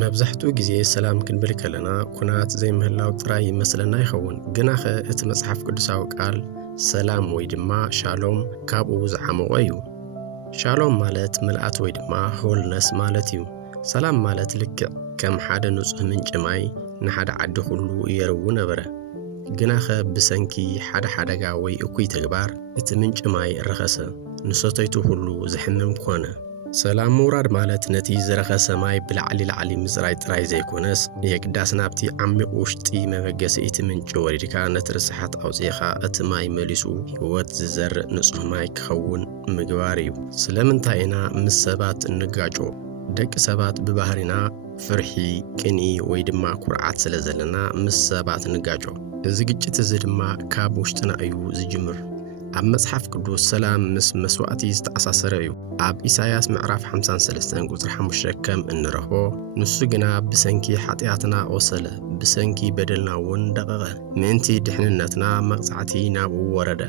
መብዛሕትኡ ግዜ ሰላም ክንብል ከለና ኩናት ዘይምህላው ጥራይ ይመስለና ይኸውን ግናኸ እቲ መጽሓፍ ቅዱሳዊ ቃል ሰላም ወይ ድማ ሻሎም ካብኡ ዝዓመቆ እዩ። ሻሎም ማለት ምልኣት ወይ ድማ ሆልነስ ማለት እዩ። ሰላም ማለት ልክዕ ከም ሓደ ንጹህ ምንጭ ማይ ንሓደ ዓዲ ኩሉ የርዉ ነበረ። ግናኸ ብሰንኪ ሓደ ሓደጋ ወይ እኩይ ተግባር እቲ ምንጭ ማይ ረኸሰ፣ ንሰተይቱ ሁሉ ዝሕምም ኮነ። ሰላም ምውራድ ማለት ነቲ ዝረኸሰ ማይ ብላዕሊ ምጽራይ ጥራይ ዘይኮነስ የግዳስ ናብቲ ዓሚቕ ውሽጢ መበገሲ እቲ ምንጭ ወሪድካ ነቲ ርስሓት ኣውፂኻ እቲ ማይ መሊሱ ህይወት ዝዘርእ ንጹህ ማይ ክኸውን ምግባር እዩ። ስለምንታይ ኢና ምስ ሰባት እንጋጮ? ደቂ ሰባት ብባህሪና ፍርሒ፣ ቅኒ ወይ ድማ ኩርዓት ስለ ዘለና ምስ ሰባት ንጋጮ። እዚ ግጭት እዚ ድማ ካብ ውሽጥና እዩ ዝጅምር። ኣብ መጽሓፍ ቅዱስ ሰላም ምስ መስዋዕቲ ዝተኣሳሰረ እዩ። ኣብ ኢሳይያስ ምዕራፍ 53 ቁጽሪ 5 ከም እንረኽቦ ንሱ ግና ብሰንኪ ኃጢአትና ቆሰለ፣ ብሰንኪ በደልና እውን ደቐቐ፣ ምእንቲ ድሕንነትና መቕጻዕቲ ናብኡ ወረደ፣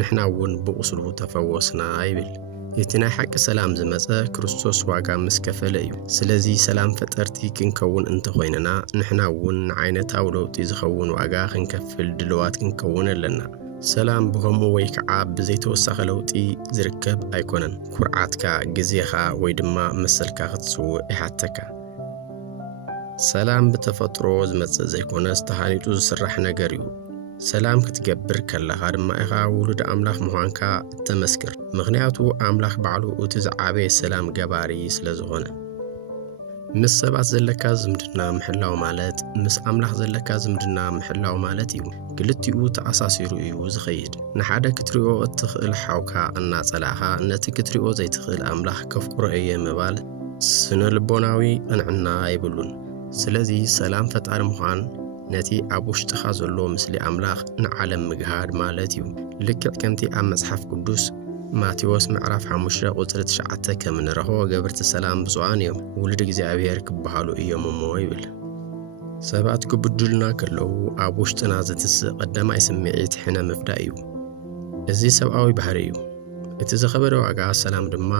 ንሕና እውን ብቁስሉ ተፈወስና ይብል። እቲ ናይ ሓቂ ሰላም ዝመጸ ክርስቶስ ዋጋ ምስ ከፈለ እዩ። ስለዚ ሰላም ፈጠርቲ ክንከውን እንተኾይንና ንሕና እውን ንዓይነታዊ ለውጢ ዝኸውን ዋጋ ክንከፍል ድልዋት ክንከውን ኣለና። ሰላም ብኸምኡ ወይ ከዓ ብዘይተወሳኺ ለውጢ ዝርከብ ኣይኮነን። ኩርዓትካ፣ ግዜኻ ወይ ድማ መሰልካ ክትጽውዕ ይሓተካ። ሰላም ብተፈጥሮ ዝመጽእ ዘይኮነስ ተሃኒጡ ዝስራሕ ነገር እዩ። ሰላም ክትገብር ከለኻ ድማ ኢኻ ውሉድ ኣምላኽ ምዃንካ ተመስክር። ምኽንያቱ ኣምላኽ ባዕሉ እቲ ዝዓበየ ሰላም ገባሪ ስለ ዝኾነ። ምስ ሰባት ዘለካ ዝምድና ምሕላው ማለት ምስ ኣምላኽ ዘለካ ዝምድና ምሕላው ማለት እዩ። ክልቲኡ ተኣሳሲሩ እዩ ዝኸይድ። ንሓደ ክትሪኦ እትኽእል ሓውካ እናጸላኻ ነቲ ክትሪኦ ዘይትኽእል ኣምላኽ ከፍቁሮ እየ ምባል ስነ ልቦናዊ ቅንዕና ይብሉን። ስለዚ ሰላም ፈጣሪ ምዃን ነቲ ኣብ ውሽጥኻ ዘሎ ምስሊ ኣምላኽ ንዓለም ምግሃድ ማለት እዩ። ልክዕ ከምቲ ኣብ መጽሓፍ ቅዱስ ማቴዎስ ምዕራፍ 5 ቁጽሪ 9 ከም እንረኽቦ ገበርቲ ሰላም ብፁዓን እዮም ውሉድ እግዚኣብሔር ክበሃሉ እዮም እሞ ይብል። ሰባት ክብድሉና ከለዉ ኣብ ውሽጥና ዝትስእ ቀዳማይ ስምዒት ሕነ ምፍዳእ እዩ። እዚ ሰብኣዊ ባህሪ እዩ። እቲ ዝኸበደ ዋጋ ሰላም ድማ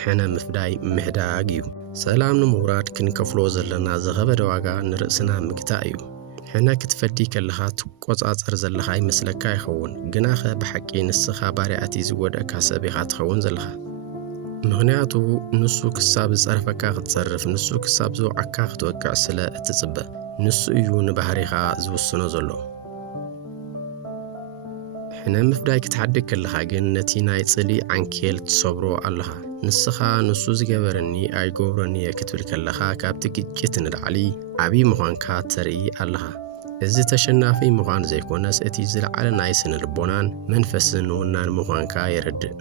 ሕነ ምፍዳይ ምህዳግ እዩ። ሰላም ንምውራድ ክንከፍሎ ዘለና ዝኸበደ ዋጋ ንርእስና ምግታእ እዩ። ሕነ ክትፈዲ ከለኻ ትቆጻጸር ዘለኻ ይመስለካ ይኸውን ግናኸ ብሓቂ ንስኻ ባርያእቲ ዝወደእካ ሰብ ኢኻ ትኸውን ዘለኻ። ምኽንያቱ ንሱ ክሳብ ዝጸረፈካ ክትጸርፍ፣ ንሱ ክሳብ ዝውዓካ ክትወቅዕ ስለ እትጽበእ፣ ንሱ እዩ ንባህሪኻ ዝውስኖ ዘሎ። ሕነ ምፍዳይ ክትሓድግ ከለኻ ግን ነቲ ናይ ጽሊ ዓንኬል ትሰብሮ ኣለኻ። ንስኻ ንሱ ዝገበረኒ ኣይገብሮኒ እየ ክትብል ከለኻ ካብቲ ግጭት ንላዕሊ ዓብዪ ምዃንካ ተርኢ ኣለኻ። እዚ ተሸናፊ ምዃን ዘይኮነስ እቲ ዝለዓለ ናይ ስነ ልቦናን መንፈስን ውናን ምዃንካ የረድእ።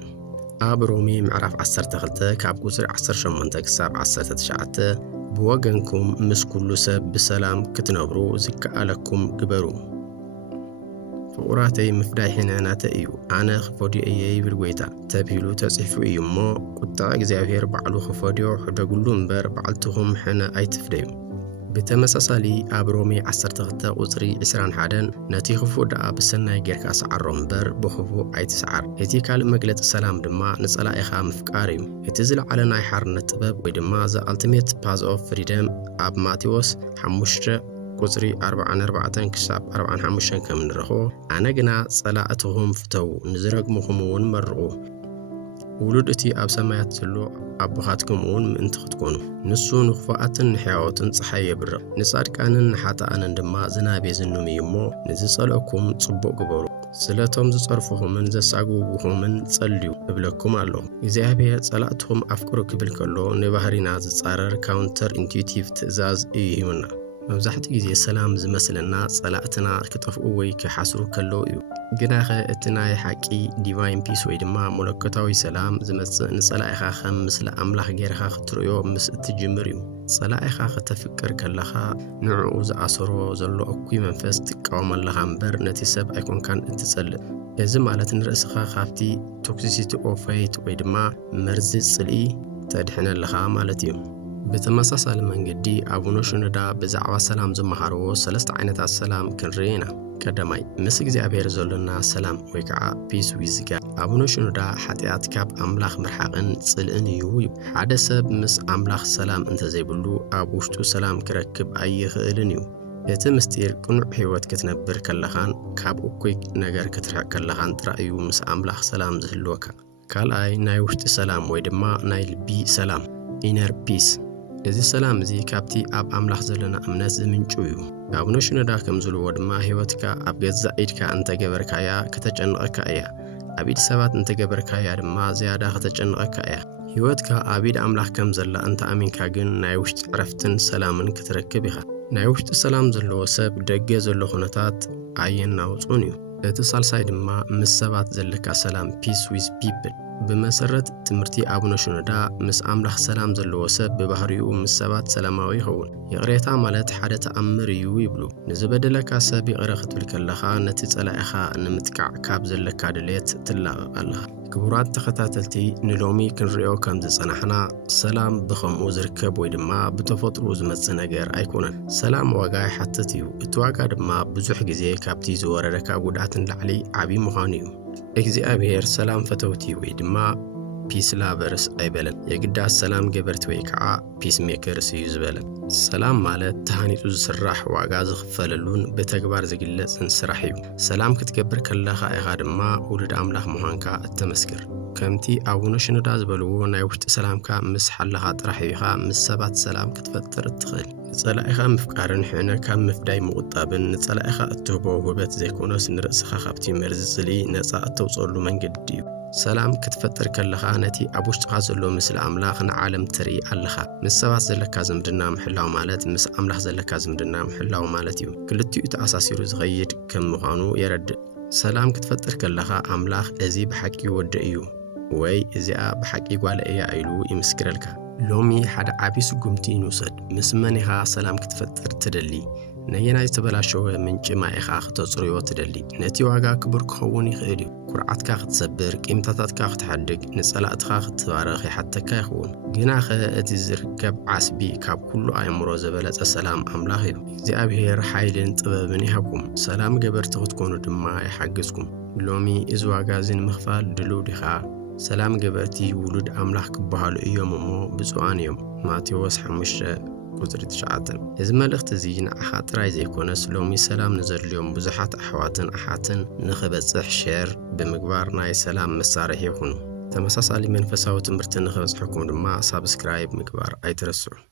ኣብ ሮሚ ምዕራፍ 12 ካብ ቁጽሪ 18 ክሳብ 19 ብወገንኩም ምስ ኩሉ ሰብ ብሰላም ክትነብሩ ዝከኣለኩም ግበሩ። ፍቑራተይ ምፍዳይ ሕነ ናተ እዩ፣ ኣነ ክፈድዮ እየ ይብል ጐይታ ተባሂሉ ተጽሒፉ እዩ እሞ ቁጣዕ እግዚኣብሔር ባዕሉ ክፈድዮ ሕደጉሉ እምበር ባዕልትኹም ሕነ ኣይትፍደዩ። ብተመሳሳሊ ኣብ ሮሚ 12 ቁጽሪ 21 ነቲ ክፉእ ደኣ ብሰናይ ጌርካ ሰዓሮ እምበር ብኽፉእ ኣይትሰዓር። እቲ ካልእ መግለፂ ሰላም ድማ ንጸላኢኻ ምፍቃር እዩ። እቲ ዝለዓለ ናይ ሓርነት ጥበብ ወይ ድማ ዘ ኣልቲሜት ፓዝ ኦፍ ፍሪደም ኣብ ማቴዎስ 5 ቁጽሪ 44 ክሳብ 45 ከም እንረኽቦ ኣነ ግና ጸላእትኹም ፍተው፣ ንዝረግሙኹም እውን መርቑ፣ ውሉድ እቲ ኣብ ሰማያት ዘሎ ኣቦኻትኩም እውን ምእንቲ ክትኮኑ። ንሱ ንኽፉኣትን ንሕያዎትን ፀሓይ የብርቕ፣ ንጻድቃንን ንሓጥኣንን ድማ ዝናብ የዝኑም እዩ እሞ ንዝጸልአኩም ጽቡቕ ግበሩ፣ ስለቶም ዝጸርፉኹምን ዘሳግብኹምን ጸልዩ እብለኩም ኣለኹ። እግዚኣብሔር ጸላእትኩም ኣፍቅሩ ክብል ከሎ ንባህሪና ዝጻረር ካውንተር ኢንቱቲቭ ትእዛዝ እዩ ይህቡና። መብዛሕትኡ ግዜ ሰላም ዝመስለና ጸላእትና ክጠፍኡ ወይ ክሓስሩ ከለዉ እዩ። ግናኸ እቲ ናይ ሓቂ ዲቫይን ፒስ ወይ ድማ መለኮታዊ ሰላም ዝመጽእ ንጸላኢኻ ከም ምስሊ ኣምላኽ ጌርኻ ክትርእዮ ምስ እትጅምር እዩ። ጸላኢኻ ከተፍቅር ከለኻ ንዕኡ ዝኣሰሮ ዘሎ እኩይ መንፈስ ትቃወም ኣለኻ እምበር ነቲ ሰብ ኣይኮንካን እትጸልእ። እዚ ማለት ንርእስኻ ካብቲ ቶክሲሲቲ ኦፍ ፌይት ወይ ድማ መርዚ ጽልኢ ተድሕነ ኣለኻ ማለት እዩ። ብተመሳሳሊ መንገዲ ኣቡነ ሽኖዳ ብዛዕባ ሰላም ዝመሃርዎ 3 ዓይነታት ሰላም ክንርኢ ኢና። ቀዳማይ ምስ እግዚአብሔር ዘሎና ሰላም ወይ ከዓ ፒስ ዊዝ ጋድ አቡነ ሽኖዳ ኃጢአት ካብ አምላኽ ምርሓቕን ጽልእን እዩ። ሓደ ሰብ ምስ አምላኽ ሰላም እንተዘይብሉ ኣብ ውሽጡ ሰላም ክረክብ ኣይኽእልን እዩ። እቲ ምስጢር ቅኑዕ ህይወት ክትነብር ከለኻን ካብ እኩይ ነገር ክትርሕቕ ከለኻን ጥራይ እዩ ምስ አምላኽ ሰላም ዝህልወካ። ካልኣይ ናይ ውሽጢ ሰላም ወይ ድማ ናይ ልቢ ሰላም ኢነር ፒስ። እዚ ሰላም እዚ ካብቲ ኣብ አምላኽ ዘለና እምነት ዝምንጩ እዩ። አቡነ ሽኖዳ ከም ዝብልዎ ድማ ህይወትካ ኣብ ገዛእ ኢድካ እንተገበርካያ ከተጨንቐካ እያ፣ ኣብ ኢድ ሰባት እንተገበርካያ ድማ ዝያዳ ከተጨንቐካ እያ። ህይወትካ ኣብ ኢድ አምላኽ ከም ዘላ እንተኣሚንካ ግን ናይ ውሽጢ ዕረፍትን ሰላምን ክትረክብ ኢኻ። ናይ ውሽጢ ሰላም ዘለዎ ሰብ ደገ ዘሎ ኩነታት ኣየናውፁን እዩ። እቲ ሳልሳይ ድማ ምስ ሰባት ዘለካ ሰላም ፒስ ዊዝ ፒፕል። ብመሰረት ትምህርቲ አቡነ ሽኖዳ ምስ አምላኽ ሰላም ዘለዎ ሰብ ብባህሪኡ ምስ ሰባት ሰላማዊ ይኸውን። ይቕሬታ ማለት ሓደ ተኣምር እዩ ይብሉ። ንዝበደለካ ሰብ ይቕረ ክትብል ከለኻ ነቲ ጸላኢኻ ንምጥቃዕ ካብ ዘለካ ድሌት ትላቐቕ ኣለኻ። ክቡራት ተኸታተልቲ ንሎሚ ክንሪኦ ከም ዝጸናሕና ሰላም ብኸምኡ ዝርከብ ወይ ድማ ብተፈጥሮ ዝመጽእ ነገር ኣይኮነን። ሰላም ዋጋ ይሓትት እዩ። እቲ ዋጋ ድማ ብዙሕ ግዜ ካብቲ ዝወረደካ ጉድኣትን ላዕሊ ዓብዪ ምዃኑ እዩ። እግዚአብሔር ሰላም ፈተውቲ ወይ ድማ ፒስ ላቨርስ ኣይበለን። የግዳስ ሰላም ገበርቲ ወይ ከዓ ፒስ ሜከርስ እዩ ዝበለን። ሰላም ማለት ተሃኒጡ ዝስራሕ ዋጋ ዝኽፈለሉን ብተግባር ዝግለጽን ስራሕ እዩ። ሰላም ክትገብር ከለኻ ኢኻ ድማ ውሉድ አምላኽ ምዃንካ እተመስክር። ከምቲ አቡነ ሽኖዳ ዝበልዎ ናይ ውሽጢ ሰላምካ ምስ ሓለኻ ጥራሕ ኢኻ ምስ ሰባት ሰላም ክትፈጥር እትኽእል። ንጸላኢኻ ምፍቃርን ሕዕነ ካብ ምፍዳይ ምቁጣብን ንጸላኢኻ እትህቦ ውህበት ዘይኮነስ ንርእስኻ ካብቲ መርዚ ጽሊ ነፃ እተውፀሉ መንገዲ እዩ። ሰላም ክትፈጥር ከለኻ ነቲ ኣብ ውሽጥኻ ዘሎ ምስሊ አምላኽ ንዓለም ትርኢ ኣለኻ። ምስ ሰባት ዘለካ ዝምድና ምሕላው ማለት ምስ አምላኽ ዘለካ ዝምድና ምሕላው ማለት እዩ። ክልቲኡ ተኣሳሲሩ ዝኸይድ ከም ምዃኑ የረድእ። ሰላም ክትፈጥር ከለኻ አምላኽ እዚ ብሓቂ ወደ እዩ ወይ እዚኣ ብሓቂ ጓል እያ ኢሉ ይምስክረልካ። ሎሚ ሓደ ዓብዪ ስጉምቲ ንውሰድ። ምስ መን ኢኻ ሰላም ክትፈጥር ትደሊ? ነየናይ ዝተበላሸወ ምንጭ ማይ ኢኻ ክተጽርዮ ትደሊ? ነቲ ዋጋ ክቡር ክኸውን ይኽእል እዩ። ኩርዓትካ ክትሰብር፣ ቂምታታትካ ክትሓድግ፣ ንጸላእትኻ ክትባረኽ ይሓተካ ይኸውን። ግናኸ እቲ ዝርከብ ዓስቢ ካብ ኩሉ ኣእምሮ ዝበለጸ ሰላም አምላኽ እዩ። እግዚአብሔር ሓይልን ጥበብን ይሃብኩም፣ ሰላም ገበርቲ ክትኮኑ ድማ ይሓግዝኩም። ሎሚ እዚ ዋጋ እዚ ንምኽፋል ድሉው ዲኻ? ሰላም ገበርቲ ውሉድ አምላኽ ክበሃሉ እዮም እሞ ብፁዓን እዮም። ማቴዎስ 5:9። እዚ መልእኽቲ እዚ ንዓኻ ጥራይ ዘይኮነስ ሎሚ ሰላም ንዘድልዮም ብዙሓት ኣሕዋትን ኣሓትን ንኽበጽሕ ሼር ብምግባር ናይ ሰላም መሳርሒ ይኹኑ። ተመሳሳሊ መንፈሳዊ ትምህርቲ ንኽበጽሐኩም ድማ ሳብስክራይብ ምግባር ኣይትረስዑ።